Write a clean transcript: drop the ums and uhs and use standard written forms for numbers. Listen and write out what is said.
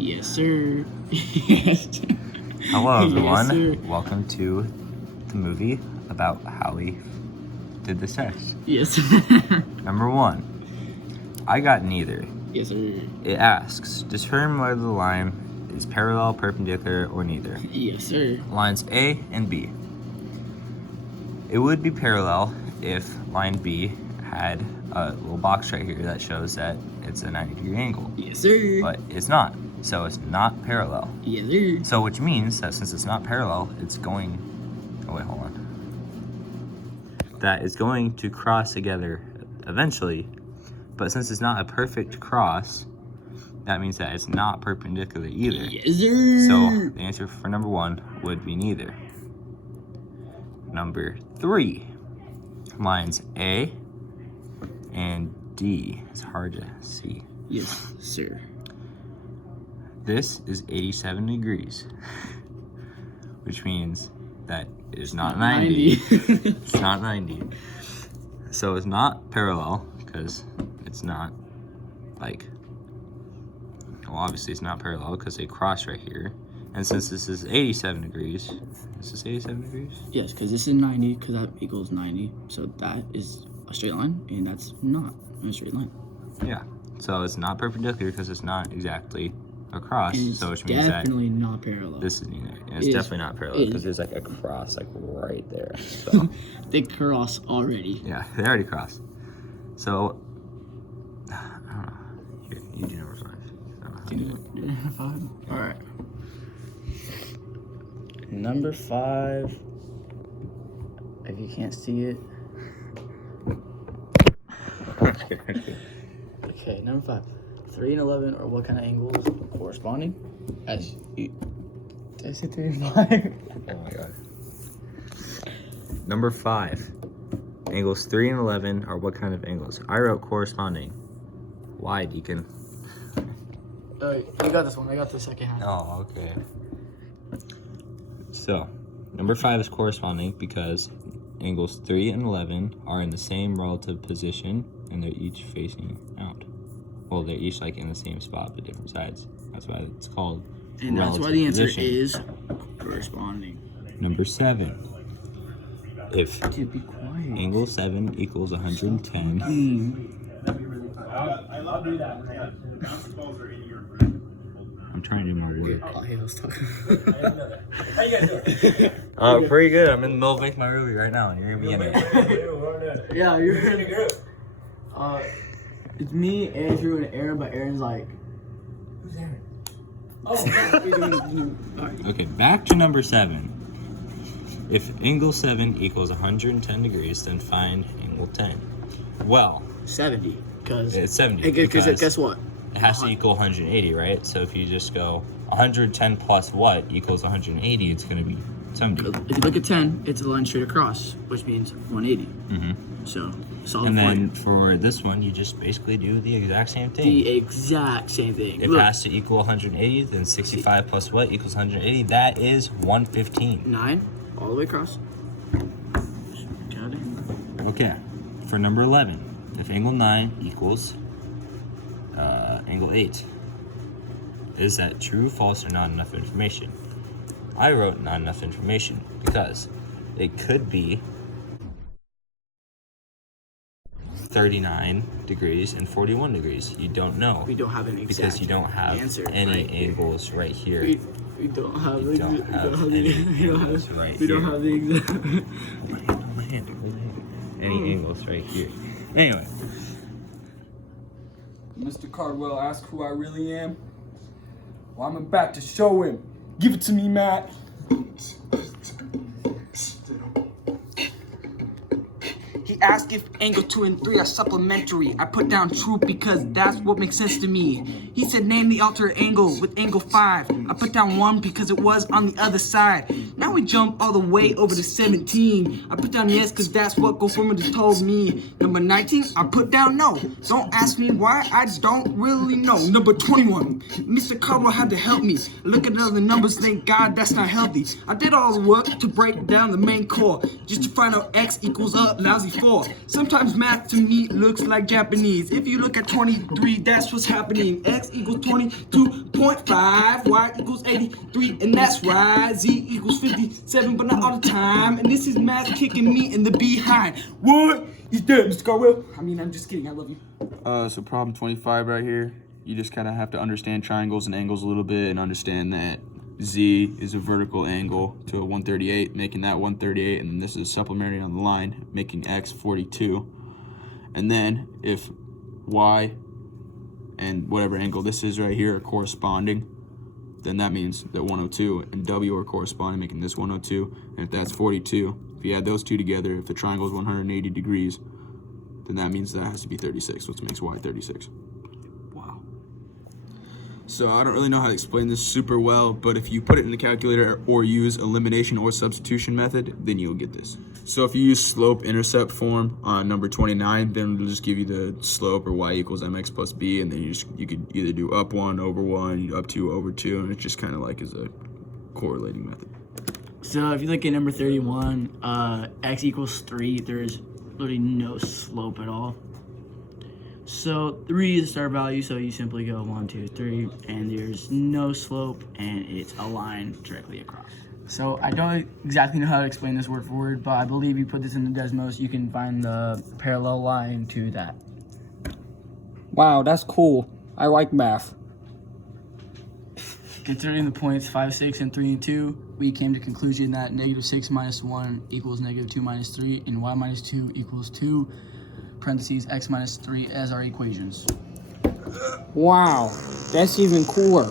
Yes, sir. Yes. Hello, everyone. Yes, sir. Welcome to the movie about how we did the test. Yes. Number 1. I got neither. Yes, sir. It asks, determine whether the line is parallel, perpendicular, or neither. Yes, sir. Lines A and B. It would be parallel if line B had a little box right here that shows that it's a 90-degree angle. Yes, sir. But it's not. So it's not parallel. Yes, sir. So which means that since it's not parallel, it's going... Oh, wait, hold on. That it's going to cross together eventually. But since it's not a perfect cross, that means that it's not perpendicular either. Yes, sir. So the answer for number 1 would be neither. Number 3. Lines A and D. It's hard to see. Yes, sir. This is 87 degrees, which means that it is not 90. It's not 90. So it's not parallel because it's not like, well, obviously it's not parallel because they cross right here. And since this is 87 degrees, is this 87 degrees? Yes, because this is 90, because that equals 90. So that is a straight line, and that's not a straight line. Yeah. So it's not perpendicular because it's not exactly across. And it's so which means that definitely not parallel. this is neither. And it's definitely not parallel because there's like a cross like right there. So They cross already. yeah, they already crossed. So I don't know. Here, you do number 5. I don't know how to do it. 5. All right. Number 5. If you can't see it. Okay, number 5. 3 and 11 are what kind of angles corresponding? As you, did I say 3 and 5? Oh my god. Number 5. Angles 3 and 11 are what kind of angles? I wrote corresponding. Why, Deacon? You got this one. I got the second half. Oh, okay. So, number 5 is corresponding because angles 3 and 11 are in the same relative position and they're each facing out. Well, they're each like in the same spot but different sides. That's why it's called And that's relative why the answer position. is corresponding. Number 7. If Dude, be quiet. angle 7 equals 110, I'll do that. Basketballs are in your group. I'm trying to do my work. Oh, yeah, I was talking. How you guys doing? Oh, pretty good. I'm in the middle of making my movie right now, and you're gonna be in it. Yeah, you're in the group. It's me, Andrew, and Aaron, but Aaron's like. Who's Aaron? Okay, back to number 7. If angle 7 equals 110 degrees, then find angle 10. Well, 70, because it's 70 because guess what? it has to equal 180, right? So if you just go 110 plus what equals 180, it's going to be 70. If you look at 10, it's a line straight across, which means 180. Mm-hmm. So solid And then point. for this one, you just basically do the exact same thing. The exact same thing. If it has to equal 180, then 65 plus what equals 180? That is 115. 9 all the way across. Count it. Okay, for number 11, if angle 9 equals angle 8, is that true, false, or not enough information? I wrote not enough information because it could be 39 degrees and 41 degrees. You don't know We don't have an exact because you don't have answer any right here. angles right here. We don't have We don't have any angles right we don't here. have the exact. Any angles right here. Anyway, Mr. Cardwell asked who I really am. Well, I'm about to show him. Give it to me, Matt. He asked if angle 2 and 3 are supplementary. I put down true because that's what makes sense to me. He said name the alternate angle with angle 5. I put down 1 because it was on the other side. Now we jump all the way over to 17. I put down yes because that's what GoFormer just told me. Number 19, I put down no. Don't ask me why, I don't really know. Number 21, Mr. Cardwell had to help me. Look at all the numbers, thank God that's not healthy. I did all the work to break down the main core just to find out x equals a lousy 4. 4. Sometimes math to me looks like Japanese. If you look at 23, that's what's happening. X equals 22.5, Y equals 83, and that's right. Z equals 57, but not all the time. And this is math kicking me in the behind. What? He's dead, Mr. Carwell. I mean, I'm just kidding. I love you. So problem 25 right here, you just kind of have to understand triangles and angles a little bit and understand that Z is a vertical angle to a 138, making that 138, and then this is supplementary on the line, making X 42. And then if Y and whatever angle this is right here are corresponding, then that means that 102 and W are corresponding, making this 102. And if that's 42, if you add those two together, if the triangle is 180 degrees, then that means that has to be 36, which makes Y 36. Wow. So I don't really know how to explain this super well, but if you put it in the calculator or use elimination or substitution method, then you'll get this. So if you use slope-intercept form on number 29, then it'll just give you the slope, or y equals mx plus b, and then you could either do up 1 over 1, up 2 over 2, and it's just kind of like is a correlating method. So if you look at number 31, x equals 3, there's literally no slope at all. So 3 is the start value, so you simply go 1, 2, 3, and there's no slope, and it's a line directly across. So I don't exactly know how to explain this word for word, but I believe you put this in the Desmos, you can find the parallel line to that. Wow, that's cool. I like math. Considering the points 5, 6, and 3, and 2, we came to the conclusion that -6 minus 1 equals -2 minus 3, and y minus 2 equals 2, parentheses x minus 3 as our equations. Wow, that's even cooler.